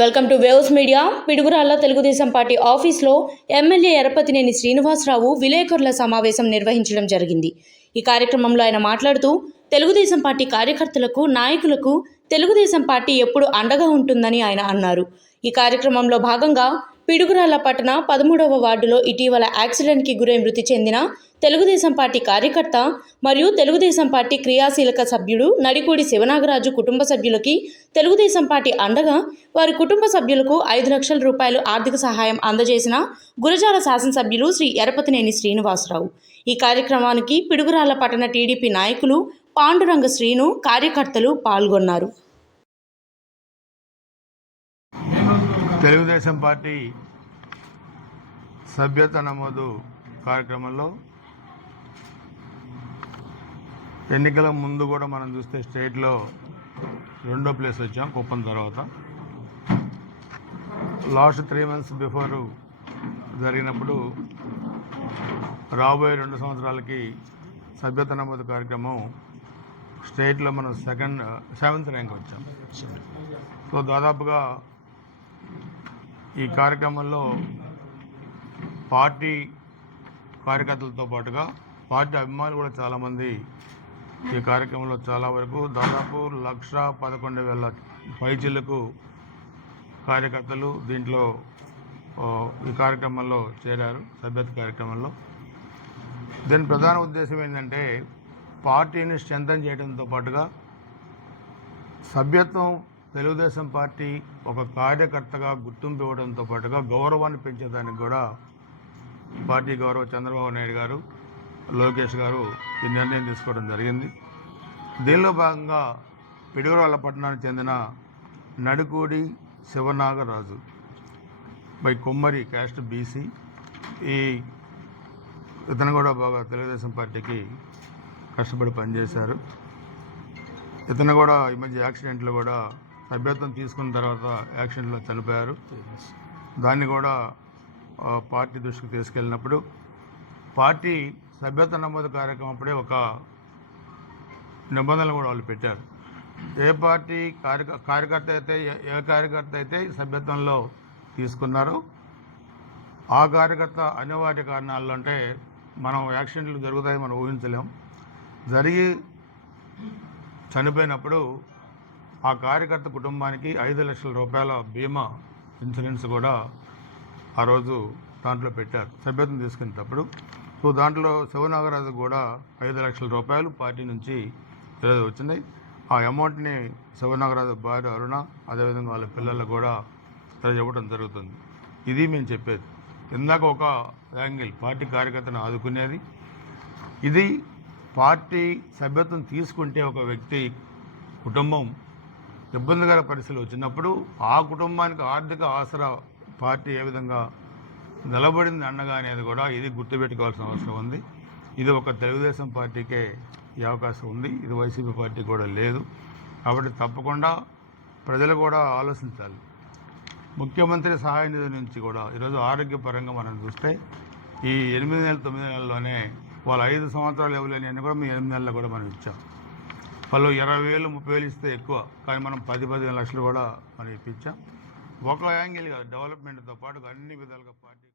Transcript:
Welcome to waves media. Piduguralla Telugu Desam party ఆఫీస్లో MLA Yarapathineni Srinivasarao విలేకరుల సమావేశం నిర్వహించడం జరిగింది. ఈ కార్యక్రమంలో ఆయన మాట్లాడుతూ తెలుగుదేశం పార్టీ కార్యకర్తలకు, నాయకులకు తెలుగుదేశం పార్టీ ఎప్పుడు అండగా ఉంటుందని ఆయన అన్నారు. ఈ కార్యక్రమంలో భాగంగా పిడుగురాళ్ల పట్టణ 13వ వార్డులో ఇటీవల యాక్సిడెంట్కి గురై మృతి చెందిన తెలుగుదేశం పార్టీ కార్యకర్త మరియు తెలుగుదేశం పార్టీ క్రియాశీలక సభ్యుడు నడికూడి శివనాగరాజు కుటుంబ సభ్యులకి తెలుగుదేశం పార్టీ అండగా వారి కుటుంబ సభ్యులకు 5 లక్షల రూపాయలు ఆర్థిక సహాయం అందజేసిన గురజాల శాసనసభ్యులు శ్రీ ఎరపతినేని శ్రీనివాసరావు. ఈ కార్యక్రమానికి పిడుగురాళ్ల పట్టణ టీడీపీ నాయకులు పాండురంగ శ్రీను, కార్యకర్తలు పాల్గొన్నారు. తెలుగుదేశం పార్టీ సభ్యత నమోదు కార్యక్రమంలో ఎన్నికల ముందు కూడా మనం చూస్తే స్టేట్లో 2వ ప్లేస్ వచ్చాం కుప్పం తర్వాత. లాస్ట్ 3 months బిఫోర్ జరిగినప్పుడు రాబోయే 2 సంవత్సరాలకి సభ్యత నమోదు కార్యక్రమం స్టేట్లో మనం 7th ర్యాంక్ వచ్చాం. సో దాదాపుగా ఈ కార్యక్రమంలో పార్టీ కార్యకర్తలతో పాటుగా పార్టీ అభిమానులు కూడా చాలామంది ఈ కార్యక్రమంలో చాలా వరకు దాదాపు 1,11,000 పైచిలకు కార్యకర్తలు దీంట్లో ఈ కార్యక్రమంలో చేరారు. సభ్యత కార్యక్రమంలో దీని ప్రధాన ఉద్దేశం ఏంటంటే పార్టీని స్ట్రెంథన్ చేయడంతో పాటుగా సభ్యత్వం తెలుగుదేశం పార్టీ ఒక కార్యకర్తగా గుర్తింపు ఇవ్వడంతో పాటుగా గౌరవాన్ని పెంచేదానికి కూడా పార్టీ గౌరవ చంద్రబాబు నాయుడు గారు, లోకేష్ గారు ఈ నిర్ణయం తీసుకోవడం జరిగింది. దీనిలో భాగంగా పిడుగురాళ్ల పట్టణానికి చెందిన Nadikudi Sivanagaraju by Kommari caste BC, ఇతను కూడా బాగా తెలుగుదేశం పార్టీకి కష్టపడి పనిచేశారు. ఇతను కూడా ఈ మధ్య యాక్సిడెంట్లో కూడా సభ్యత్వం తీసుకున్న తర్వాత యాక్సిడెంట్లో చనిపోయారు. దాన్ని కూడా పార్టీ దృష్టికి తీసుకెళ్ళినప్పుడు పార్టీ సభ్యత్వ నమోదు కార్యక్రమం అప్పుడే ఒక నిబంధనలు కూడా వాళ్ళు పెట్టారు. ఏ పార్టీ కార్యకర్త అయితే సభ్యత్వంలో తీసుకున్నారో ఆ కార్యకర్త అనివార్య కారణాలు అంటే మనం యాక్సిడెంట్లు జరుగుతాయి మనం ఊహించలేం. జరిగి చనిపోయినప్పుడు ఆ కార్యకర్త కుటుంబానికి 5 లక్షల రూపాయల బీమా ఇన్సూరెన్స్ కూడా ఆ రోజు దాంట్లో పెట్టారు సభ్యత్వం తీసుకునేటప్పుడు. సో దాంట్లో శివనాగరాజు కూడా 5 లక్షల రూపాయలు పార్టీ నుంచి ఈరోజు వచ్చినాయి. ఆ అమౌంట్ని శివనాగరాజు భార్య అరుణ, అదేవిధంగా వాళ్ళ పిల్లలకు కూడా ఇవ్వడం జరుగుతుంది. ఇది మేము చెప్పేది. ఇందాక ఒక యాంగిల్ పార్టీ కార్యకర్తను ఆదుకునేది. ఇది పార్టీ సభ్యత్వం తీసుకుంటే ఒక వ్యక్తి కుటుంబం ఇబ్బందికర పరిస్థితులు వచ్చినప్పుడు ఆ కుటుంబానికి ఆర్థిక ఆసరా పార్టీ ఏ విధంగా నిలబడింది అండగా అనేది కూడా ఇది గుర్తుపెట్టుకోవాల్సిన అవసరం ఉంది. ఇది ఒక తెలుగుదేశం పార్టీకే ఈ అవకాశం ఉంది, ఇది వైసీపీ పార్టీ కూడా లేదు. కాబట్టి తప్పకుండా ప్రజలు కూడా ఆలోచించాలి. ముఖ్యమంత్రి సహాయ నిధి నుంచి కూడా ఈరోజు ఆరోగ్యపరంగా మనం చూస్తే ఈ 8 నెలలు 9 నెలల్లోనే వాళ్ళు 5 సంవత్సరాలు ఇవ్వలేని కూడా మేము 8 నెలల్లో కూడా మనం ఇచ్చాం. వాళ్ళు 20,000 30,000 ఇస్తే ఎక్కువ, కానీ మనం 10-15 లక్షలు కూడా మనం ఇప్పించాం. ఒక యాంగిల్ కాదు, డెవలప్మెంట్తో పాటు అన్ని విధాలుగా పార్టీ